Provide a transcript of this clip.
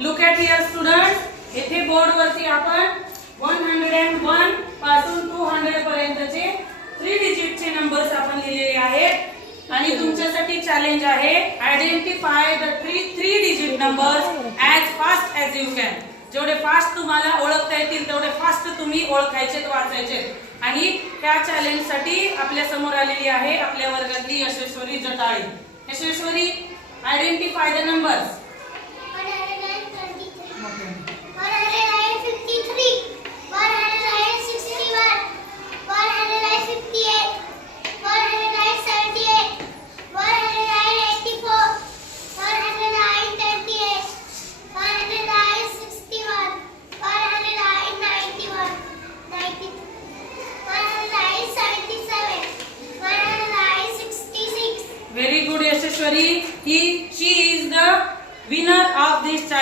Look at your student येथे board वरती आपण वन हंड्रेड अँड वनपासून टू हंड्रेड पर्यंतचे थ्री डिजिटचे नंबर्स आपण लिहिलेले आहेत. आणि तुमच्यासाठी चॅलेंज आहे identify the three three digit numbers as fast as you can जेवढे फास्ट तुम्हाला ओळखता येतील तेवढे फास्ट तुम्ही ओळखायचे वाचायचे. आणि त्या चॅलेंजसाठी आपल्यासमोर आलेली आहे आपल्या वर्गातली Yashaswari Jatali. Yashaswari identify the numbers Maheshwari. He, she is the winner of this challenge.